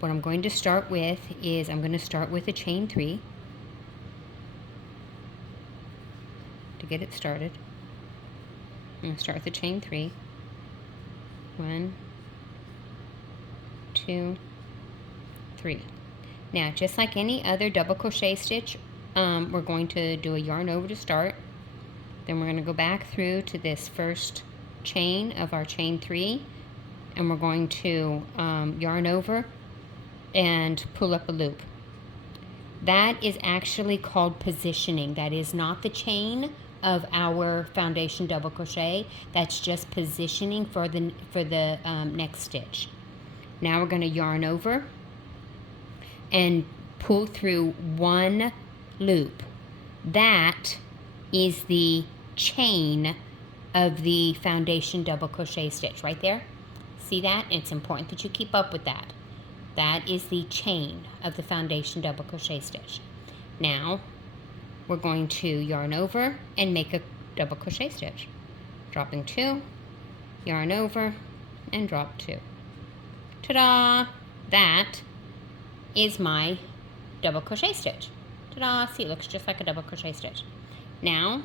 what I'm going to start with is I'm going to start with a chain 3 to get it started. I'm going to start with a chain 3. 1, 2, 3. Now, just like any other double crochet stitch, we're going to do a yarn over to start. Then we're going to go back through to this first chain of our chain 3, and we're going to yarn over and pull up a loop. That is actually called positioning. That is not the chain of our foundation double crochet. That's just positioning for the next stitch. Now we're going to yarn over and pull through 1 loop. That is the chain of the foundation double crochet stitch right there. See that? It's important that you keep up with that. That is the chain of the foundation double crochet stitch. Now we're going to yarn over and make a double crochet stitch. Dropping 2, yarn over, and drop 2. Ta-da! That is my double crochet stitch. Ta-da! See, it looks just like a double crochet stitch. Now,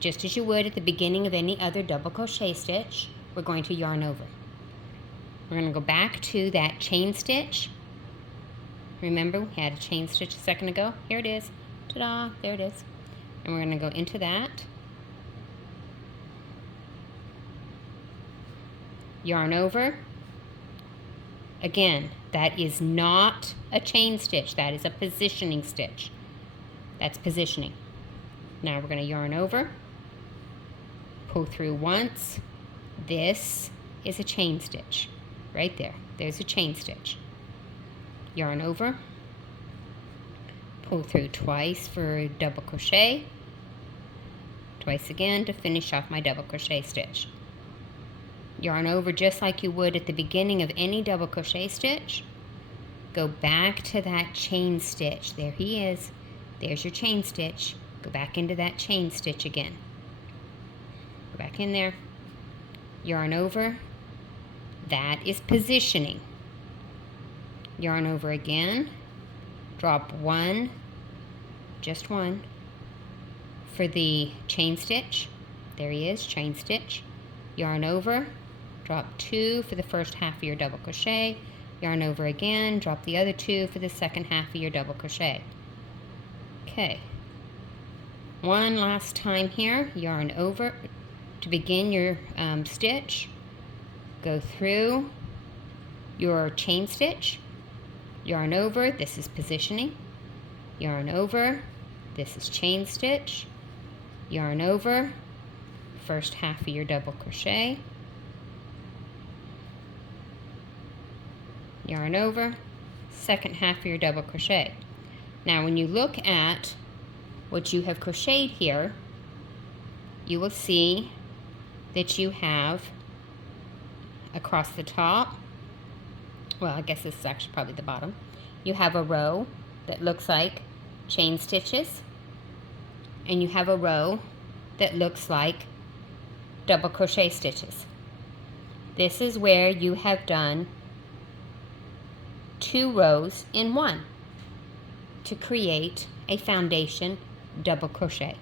just as you would at the beginning of any other double crochet stitch, we're going to yarn over. We're going to go back to that chain stitch. Remember, we had a chain stitch a second ago. Here it is. Ta-da! There it is. And we're going to go into that. Yarn over. Again, that is not a chain stitch. That is a positioning stitch. That's positioning. Now we're going to yarn over. Pull through once. This is a chain stitch. Right there. There's a chain stitch. Yarn over. Pull through twice for a double crochet. Twice again to finish off my double crochet stitch. Yarn over just like you would at the beginning of any double crochet stitch. Go back to that chain stitch. There he is. There's your chain stitch. Go back into that chain stitch again. Go back in there. Yarn over. That is positioning. Yarn over again. Drop 1, just 1, for the chain stitch. There he is, chain stitch. Yarn over. Drop 2 for the first half of your double crochet. Yarn over again. Drop the other 2 for the second half of your double crochet. Okay. One last time here. Yarn over to begin your stitch. Go through your chain stitch. Yarn over. This is positioning. Yarn over. This is chain stitch. Yarn over. First half of your double crochet. Yarn over, second half of your double crochet. Now when you look at what you have crocheted here, you will see that you have across the top, well, I guess this is actually probably the bottom, you have a row that looks like chain stitches, and you have a row that looks like double crochet stitches. This is where you have done 2 rows in 1 to create a foundation double crochet.